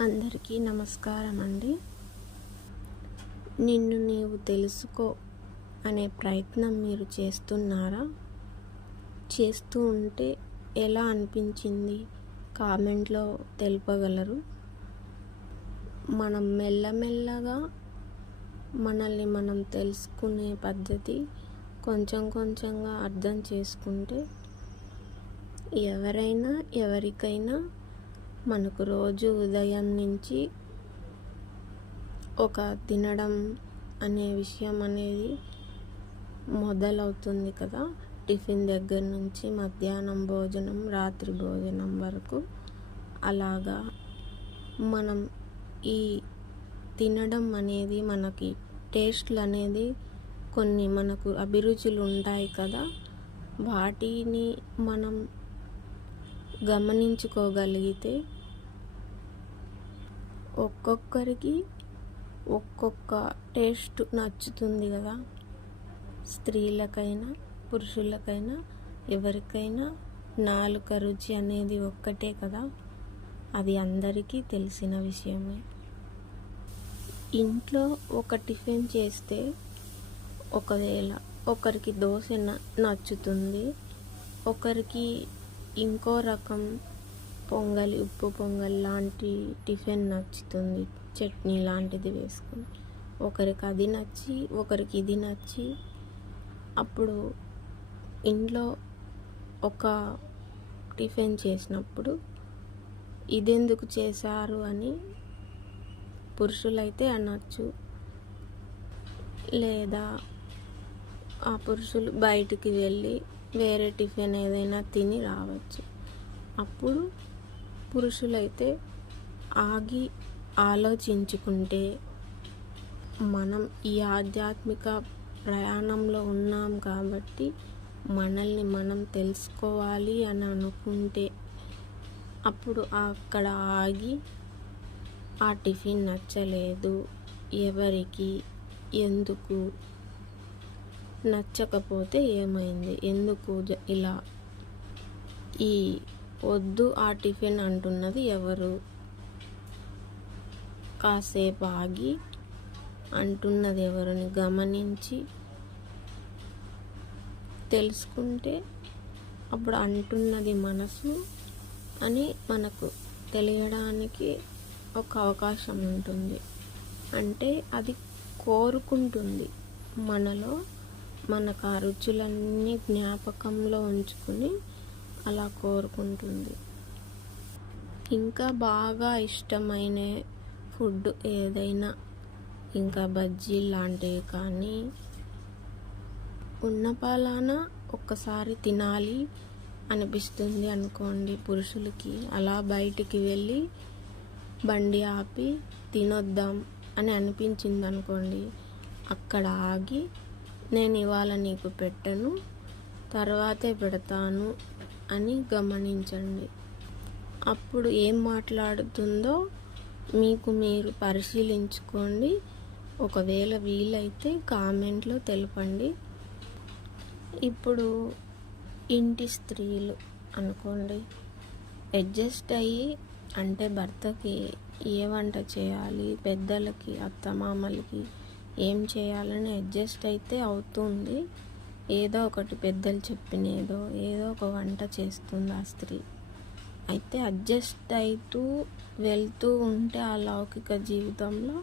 అందరికీ నమస్కారం అండి నిన్ను నీవు తెలుసుకో అనే ప్రయత్నం మీరు చేస్తున్నారా? చేస్తూ ఉంటే ఎలా అనిపించింది? కామెంట్లో తెలుపగలరు. మనం మెల్లమెల్లగా మనల్ని మనం తెలుసుకునే పద్ధతి కొంచెం కొంచెంగా అర్థం చేసుకుంటే ఎవరైనా ఎవరికైనా మనకు రోజు ఉదయం నుంచి ఒక తినడం అనే విషయం అనేది మొదలవుతుంది కదా. టిఫిన్ దగ్గర నుంచి మధ్యాహ్నం భోజనం రాత్రి భోజనం వరకు. అలాగా మనం ఈ తినడం అనేది మనకి టేస్ట్లు అనేది కొన్ని మనకు అభిరుచులు ఉంటాయి కదా. వాటిని మనం గమనించుకోగలిగితే ఒక్కొక్కరికి ఒక్కొక్క టేస్ట్ నచ్చుతుంది కదా. స్త్రీలకైనా పురుషులకైనా ఎవరికైనా నాలుక రుచి అనేది ఒక్కటే కదా. అది అందరికీ తెలిసిన విషయమే. ఇంట్లో ఒక టిఫిన్ చేస్తే ఒకవేళ ఒకరికి దోశ నచ్చుతుంది ఒకరికి ఇంకో రకం పొంగలి ఉప్పు పొంగల్ లాంటి టిఫిన్ నచ్చుతుంది. చట్నీ లాంటిది వేసుకుని. ఒకరికి అది నచ్చి ఒకరికి ఇది నచ్చి. అప్పుడు ఇంట్లో ఒక టిఫిన్ చేసినప్పుడు ఇదెందుకు చేశారు అని పురుషులైతే అనొచ్చు. లేదా ఆ పురుషులు బయటికి వెళ్ళి వేరే టిఫిన్ ఏదైనా తిని రావచ్చు. అప్పుడు పురుషులైతే ఆగి ఆలోచించుకుంటే మనం ఈ ఆధ్యాత్మిక ప్రయాణంలో ఉన్నాం కాబట్టి మనల్ని మనం తెలుసుకోవాలి అని అనుకుంటే అప్పుడు అక్కడ ఆగి ఆ టిఫిన్ నచ్చలేదు. ఎవరికి? ఎందుకు? నచ్చకపోతే ఏమైంది? ఎందుకు ఇలా? ఈ వద్దు ఆ టిఫిన్ అంటున్నది ఎవరు? కాసేపు ఆగి అంటున్నది ఎవరిని గమనించి తెలుసుకుంటే అప్పుడు అంటున్నది మనసు అని మనకు తెలియడానికి ఒక అవకాశం ఉంటుంది. అంటే అది కోరుకుంటుంది మనలో మనకు ఆ రుచులన్నీ జ్ఞాపకంలో ఉంచుకుని అలా కోరుకుంటుంది. ఇంకా బాగా ఇష్టమైన ఫుడ్ ఏదైనా ఇంకా బజ్జీ లాంటివి కానీ ఉన్న పాలాన ఒక్కసారి తినాలి అనిపిస్తుంది అనుకోండి పురుషులకి. అలా బయటికి వెళ్ళి బండి ఆపి తినొద్దాం అని అనిపించింది అనుకోండి అక్కడ ఆగి నేను ఇవాళ నీకు పెట్టను తర్వాతే పెడతాను అని గమనించండి. అప్పుడు ఏం మాట్లాడుతుందో మీకు మీరు పరిశీలించుకోండి. ఒకవేళ వీలైతే కామెంట్లో తెలపండి. ఇప్పుడు ఇంటి స్త్రీలు అనుకోండి. అడ్జస్ట్ అయ్యి అంటే భర్తకి ఏ వంట చేయాలి పెద్దలకి అత్తమామలకి ఏం చేయాలని అడ్జస్ట్ అయితే అవుతుంది. ఏదో ఒకటి పెద్దలు చెప్పినేదో ఏదో ఒక వంట చేస్తుంది ఆ స్త్రీ. అయితే అడ్జస్ట్ అవుతూ వెళ్తూ ఉంటే ఆ లౌకిక జీవితంలో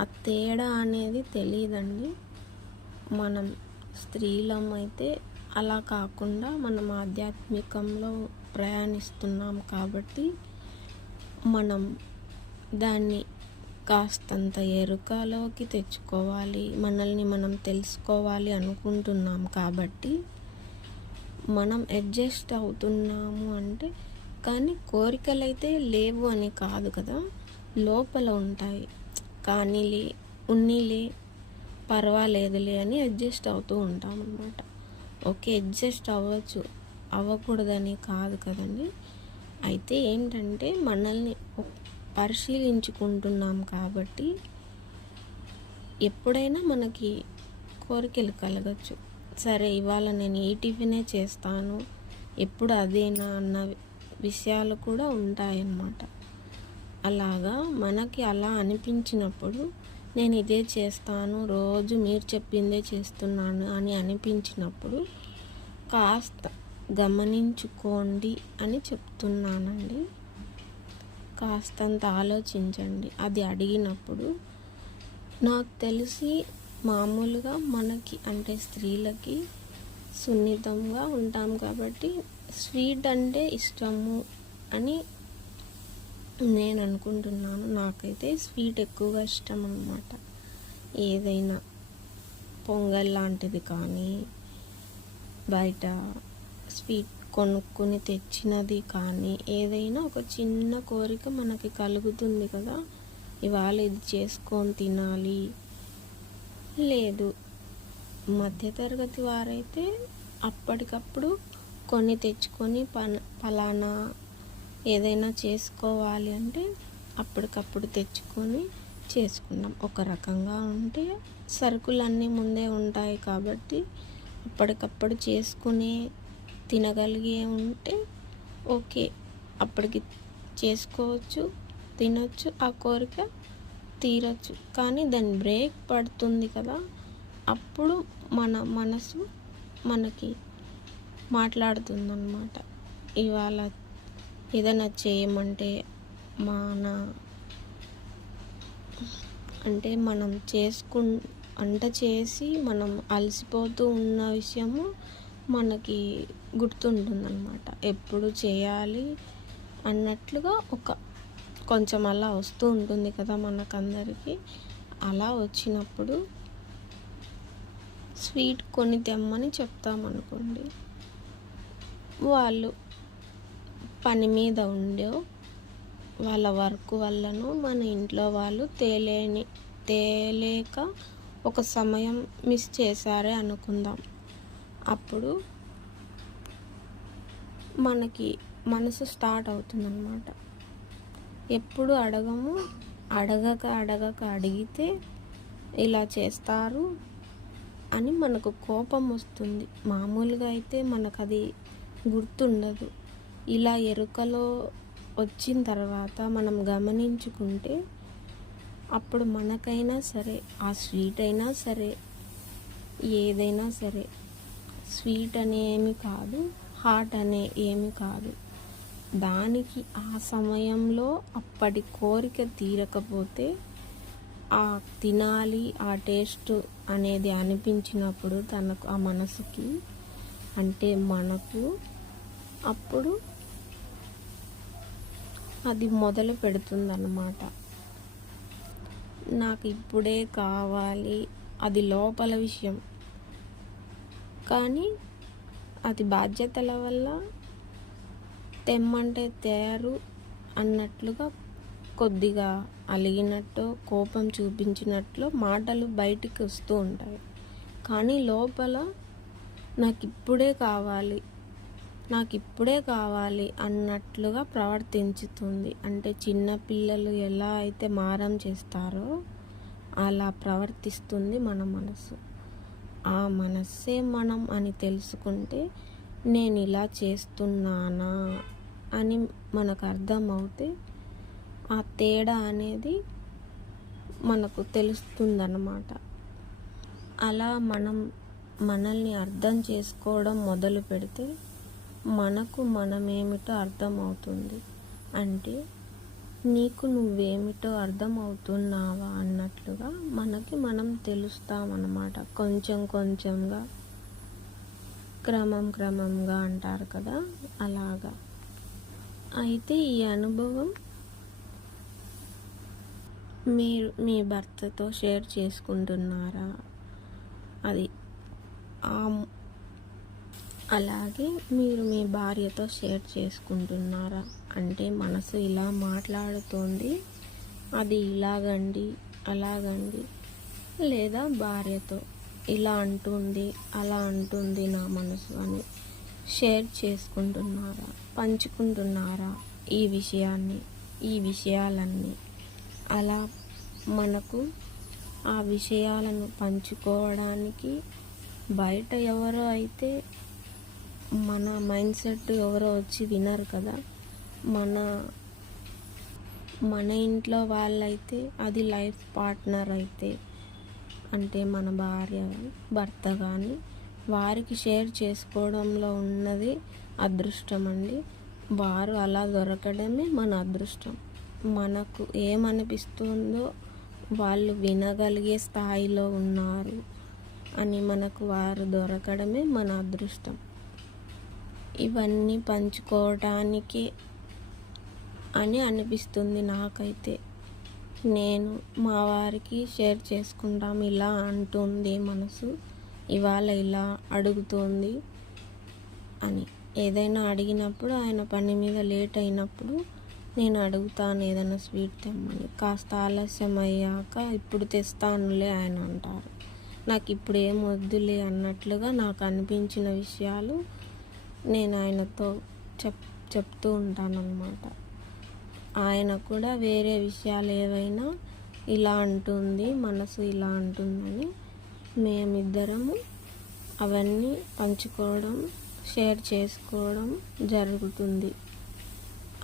ఆ తేడా అనేది తెలియదండి మనం స్త్రీలం అయితే అలా కాకుండా మనం ఆధ్యాత్మికంలో ప్రయాణిస్తున్నాం కాబట్టి మనం దాన్ని కాస్తంత ఎరుకలోకి తెచ్చుకోవాలి. మనల్ని మనం తెలుసుకోవాలి అనుకుంటున్నాం కాబట్టి మనం అడ్జస్ట్ అవుతున్నాము అంటే కానీ కోరికలు అయితే లేవు అని కాదు కదా. లోపల ఉంటాయి. కానీలే ఉన్నీలే పర్వాలేదులే అని అడ్జస్ట్ అవుతూ ఉంటాం అన్నమాట. ఓకే అడ్జస్ట్ అవ్వచ్చు అవ్వకూడదని కాదు కదండి. అయితే ఏంటంటే మనల్ని పరిశీలించుకుంటున్నాం కాబట్టి ఎప్పుడైనా మనకి కోరికలు కలగచ్చు. సరే ఇవాళ నేను ఈ టిఫినే చేస్తాను ఎప్పుడు అదేనా అన్న విషయాలు కూడా ఉంటాయన్నమాట. అలాగా మనకి అలా అనిపించినప్పుడు నేను ఇదే చేస్తాను రోజు మీరు చెప్పిందే చేస్తున్నాను అని అనిపించినప్పుడు కాస్త గమనించుకోండి అని చెప్తున్నానండి. కాస్తంత ఆలోచించండి. అది అడిగినప్పుడు నాకు తెలిసి మామూలుగా మనకి అంటే స్త్రీలకి సున్నితంగా ఉంటాం కాబట్టి స్వీట్ అంటే ఇష్టము అని నేను అనుకుంటున్నాను. నాకైతే స్వీట్ ఎక్కువగా ఇష్టం అన్నమాట. ఏదైనా పొంగల్ లాంటిది కానీ బయట స్వీట్ కొనుక్కొని తెచ్చినది కానీ ఏదైనా ఒక చిన్న కోరిక మనకి కలుగుతుంది కదా. ఇవాళ ఇది చేసుకొని తినాలి. లేదు. మధ్యతరగతి వారైతే అప్పటికప్పుడు కొన్ని తెచ్చుకొని పన పలానా ఏదైనా చేసుకోవాలి అంటే అప్పటికప్పుడు తెచ్చుకొని చేసుకున్నాం ఒక రకంగా ఉంటే సరుకులన్నీ ముందే ఉంటాయి కాబట్టి అప్పటికప్పుడు చేసుకునే తినగలిగే ఉంటే ఓకే. అప్పటికి చేసుకోవచ్చు తినొచ్చు ఆ కోరిక తీరచ్చు. కానీ దాని బ్రేక్ పడుతుంది కదా. అప్పుడు మన మనసు మనకి మాట్లాడుతుందన్నమాట. ఇవాళ ఏదైనా చేయమంటే మన అంటే మనం చేసుకు వంట చేసి మనం అలసిపోతూ ఉన్న విషయము మనకి గుర్తుంటుందన్నమాట. ఎప్పుడు చేయాలి అన్నట్లుగా ఒక కొంచెం అలా వస్తూ ఉంటుంది కదా మనకందరికీ. అలా వచ్చినప్పుడు స్వీట్ కొని తెమ్మని చెప్తామనుకోండి. వాళ్ళు పని మీద ఉండే వాళ్ళ వర్క్ వల్లనో మన ఇంట్లో వాళ్ళు తేలేని తేలేక ఒక సమయం మిస్ చేశారే అనుకుందాం. అప్పుడు మనకి మనసు స్టార్ట్ అవుతుందన్నమాట. ఎప్పుడు అడగము అడగక అడగక అడిగితే ఇలా చేస్తారు అని మనకు కోపం వస్తుంది. మామూలుగా అయితే మనకు అది గుర్తుండదు. ఇలా ఎరుకలో వచ్చిన తర్వాత మనం గమనించుకుంటే అప్పుడు మనకైనా సరే ఆ స్వీట్ అయినా సరే ఏదైనా సరే స్వీట్ అనే ఏమి కాదు. హార్ట్ అనే ఏమి కాదు. దానికి ఆ సమయంలో అప్పటి కోరిక తీరకపోతే ఆ తినాలి ఆ టేస్ట్ అనేది అనిపించినప్పుడు తనకు ఆ మనసుకి అంటే మనకు అప్పుడు అది మొదలు పెడుతుందన్నమాట. నాకు ఇప్పుడే కావాలి అది లోపల విషయం. కానీ అది బాధ్యతల వల్ల తెమ్మంటే తయారు అన్నట్లుగా కొద్దిగా అలిగినట్టు కోపం చూపించినట్లు మాటలు బయటికి వస్తూ ఉంటాయి. కానీ లోపల నాకు ఇప్పుడే కావాలి నాకు ఇప్పుడే కావాలి అన్నట్లుగా ప్రవర్తించుతుంది. అంటే చిన్నపిల్లలు ఎలా అయితే మారం చేస్తారో అలా ప్రవర్తిస్తుంది మన మనసు. ఆ మనస్సే మనం అని తెలుసుకుంటే నేను ఇలా చేస్తున్నానా అని మనకు అర్థమవుతే ఆ తేడా అనేది మనకు తెలుస్తుందన్నమాట. అలా మనం మనల్ని అర్థం చేసుకోవడం మొదలు పెడితే మనకు మనమేమిటో అర్థమవుతుంది. అంటే నీకు నువ్వేమిటో అర్థమవుతున్నావా అన్నట్లుగా మనకి మనం తెలుస్తామన్నమాట. కొంచెం కొంచెంగా క్రమం క్రమంగా అంటారు కదా అలాగా. అయితే ఈ అనుభవం మీరు మీ భర్తతో షేర్ చేసుకుంటున్నారా? అది అలాగే మీరు మీ భార్యతో షేర్ చేసుకుంటున్నారా? అంటే మనసు ఇలా మాట్లాడుతోంది. అది ఇలాగండి అలాగండి. లేదా భార్యతో ఇలా అంటుంది అలా అంటుంది నా మనసు అని షేర్ చేసుకుంటున్నారా పంచుకుంటున్నారా ఈ విషయాన్ని ఈ విషయాలన్నీ? అలా మనకు ఆ విషయాలను పంచుకోవడానికి బయట ఎవరో అయితే మన మైండ్ సెట్ ఎవరో వచ్చి వినరు కదా. మన మన ఇంట్లో వాళ్ళైతే అది లైఫ్ పార్ట్నర్ అయితే అంటే మన భార్య భర్త కానీ వారికి షేర్ చేసుకోవడంలో ఉన్నది అదృష్టం అండి వారు అలా దొరకడమే మన అదృష్టం. మనకు ఏమనిపిస్తుందో వాళ్ళు వినగలిగే స్థాయిలో ఉన్నారు అని మనకు వారు దొరకడమే మన అదృష్టం. ఇవన్నీ పంచుకోవటానికి అని అనిపిస్తుంది నాకైతే. నేను మా వారికి షేర్ చేసుకుంటాం ఇలా అంటుంది మనసు. ఇవాళ ఇలా అడుగుతోంది అని. ఏదైనా అడిగినప్పుడు ఆయన పని మీద లేట్ అయినప్పుడు నేను అడుగుతాను ఏదైనా స్వీట్ తెమ్మని. కాస్త ఆలస్యం అయ్యాక ఇప్పుడు తెస్తానులే ఆయన అంటారు. నాకు ఇప్పుడు ఏం వద్దులే అన్నట్లుగా నాకు అనిపించిన విషయాలు నేను ఆయనతో చెప్ చెప్తూ ఉంటానన్నమాట. ఆయన కూడా వేరే విషయాలు ఏవైనా ఇలా అంటుంది మనసు ఇలా అంటుందని మేమిద్దరము అవన్నీ పంచుకోవడం షేర్ చేసుకోవడం జరుగుతుంది.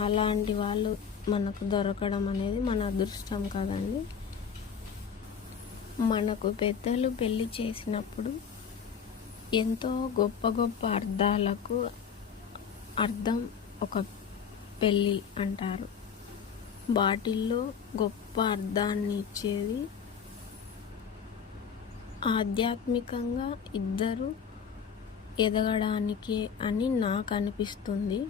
అలాంటి వాళ్ళు మనకు దొరకడం అనేది మన అదృష్టం కదండి. మనకు పెద్దలు పెళ్ళి చేసినప్పుడు ఎంతో గొప్ప గొప్ప అర్థాలకు అర్థం ఒక పెళ్ళి అంటారు. వాటిల్లో గొప్ప అర్థాన్ని ఇచ్చేది ఆధ్యాత్మికంగా ఇద్దరు ఎదగడానికే అని నాకు అనిపిస్తుంది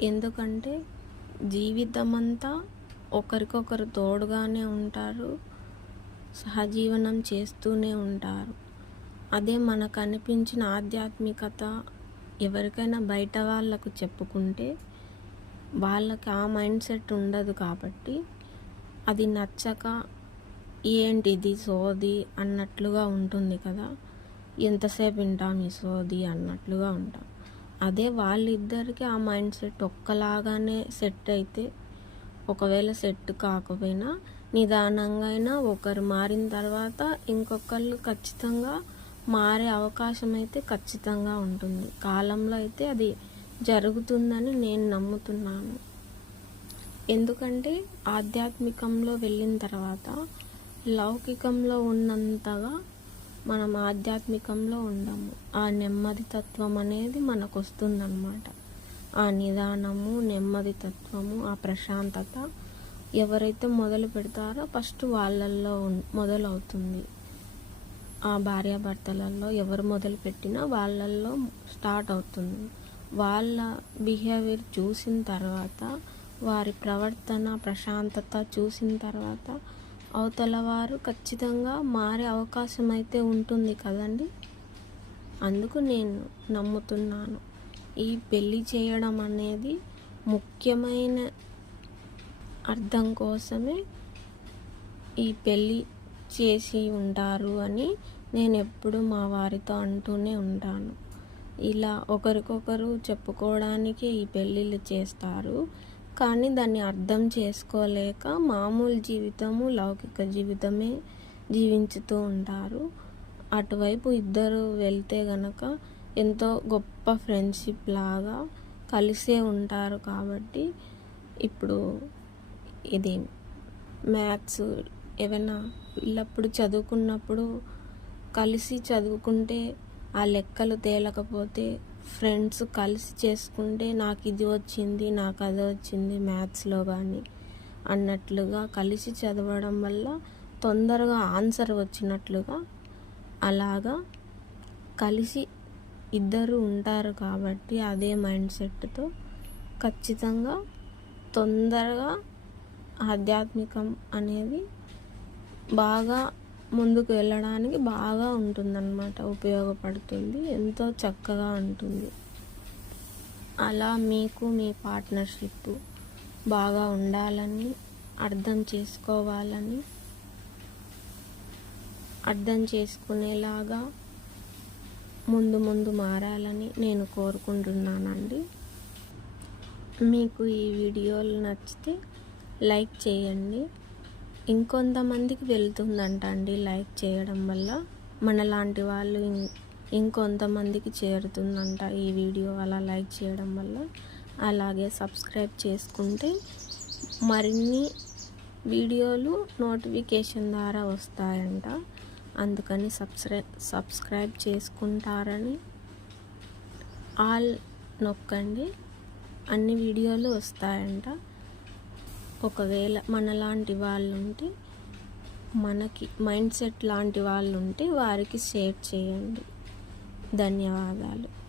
ఎందుకంటే జీవితమంతా ఒకరికొకరు తోడుగానే ఉంటారు సహజీవనం చేస్తూనే ఉంటారు. అదే మనకు అనిపించిన ఆధ్యాత్మికత ఎవరికైనా బయట వాళ్ళకు చెప్పుకుంటే వాళ్ళకి ఆ మైండ్ సెట్ ఉండదు కాబట్టి అది నచ్చక ఏంటిది సోది అన్నట్లుగా ఉంటుంది కదా. ఎంతసేపు వింటాం ఈ సోది అన్నట్లుగా ఉంటాం. అదే వాళ్ళిద్దరికీ ఆ మైండ్ సెట్ ఒక్కలాగానే సెట్ అయితే ఒకవేళ సెట్ కాకపోయినా నిదానంగా అయినా ఒకరు మారిన తర్వాత ఇంకొకళ్ళు ఖచ్చితంగా మారే అవకాశం అయితే ఖచ్చితంగా ఉంటుంది. కాలంలో అయితే అది జరుగుతుందని నేను నమ్ముతున్నాను. ఎందుకంటే ఆధ్యాత్మికంలో వెళ్ళిన తర్వాత లౌకికంలో ఉన్నంతగా మనం ఆధ్యాత్మికంలో ఉండము. ఆ నెమ్మది తత్వం అనేది మనకు వస్తుందన్నమాట ఆ నిదానము నెమ్మది తత్వము ఆ ప్రశాంతత ఎవరైతే మొదలు పెడతారో ఫస్ట్ వాళ్ళల్లో మొదలవుతుంది. ఆ భార్యాభర్తలలో ఎవరు మొదలు పెట్టినా వాళ్ళల్లో స్టార్ట్ అవుతుంది. వాళ్ళ బిహేవియర్ చూసిన తర్వాత వారి ప్రవర్తన ప్రశాంతత చూసిన తర్వాత అవతల వారు ఖచ్చితంగా మారే అవకాశం అయితే ఉంటుంది కదండి? అందుకు నేను నమ్ముతున్నాను. ఈ పెళ్ళి చేయడం అనేది ముఖ్యమైన అర్థం కోసమే ఈ పెళ్ళి చేసి ఉంటారు అని నేను ఎప్పుడు మా వారితో అంటూనే ఉంటాను. ఇలా ఒకరికొకరు చెప్పుకోవడానికి ఈ పెళ్ళిళ్ళు చేస్తారు. కానీ దాన్ని అర్థం చేసుకోలేక మామూలు జీవితము లౌకిక జీవితమే జీవించుతూ ఉంటారు. అటువైపు ఇద్దరు వెళ్తే గనక ఎంతో గొప్ప ఫ్రెండ్షిప్ లాగా కలిసే ఉంటారు కాబట్టి ఇప్పుడు ఇది మ్యాథ్స్ ఏమైనా వీళ్ళప్పుడు చదువుకున్నప్పుడు కలిసి చదువుకుంటే ఆ లెక్కలు తేలకపోతే ఫ్రెండ్స్ కలిసి చేసుకుంటే నాకు ఇది వచ్చింది నాకు అది వచ్చింది మ్యాథ్స్లో కానీ అన్నట్లుగా కలిసి చదవడం వల్ల తొందరగా ఆన్సర్ వచ్చినట్లుగా అలాగా కలిసి ఇద్దరు ఉంటారు కాబట్టి అదే మైండ్ సెట్తో ఖచ్చితంగా తొందరగా ఆధ్యాత్మికం అనేది బాగా ముందుకు వెళ్ళడానికి బాగా ఉంటుందన్నమాట ఉపయోగపడుతుంది ఎంతో చక్కగా ఉంటుంది. అలా మీకు మీ పార్ట్నర్షిప్ బాగా ఉండాలని అర్థం చేసుకోవాలని అర్థం చేసుకునేలాగా ముందు ముందు మారాలని నేను కోరుకుంటున్నానండి. మీకు ఈ వీడియోలు నచ్చితే లైక్ చేయండి. ఇంకొంతమందికి వెళ్తుందంట అండి లైక్ చేయడం వల్ల. మనలాంటి వాళ్ళు ఇంకొంతమందికి చేరుతుందంట ఈ వీడియో అలా లైక్ చేయడం వల్ల. అలాగే సబ్స్క్రైబ్ చేసుకుంటే మరిన్ని వీడియోలు నోటిఫికేషన్ ద్వారా వస్తాయంట. అందుకని సబ్స్క్రైబ్ సబ్స్క్రైబ్ చేసుకుంటారని ఆల్ నొక్కండి. అన్ని వీడియోలు వస్తాయంట. ఒకవేళ మనలాంటి వాళ్ళు ఉంటే మనకి మైండ్ సెట్ లాంటి వాళ్ళు ఉంటే వారికి షేర్ చేయండి. ధన్యవాదాలు.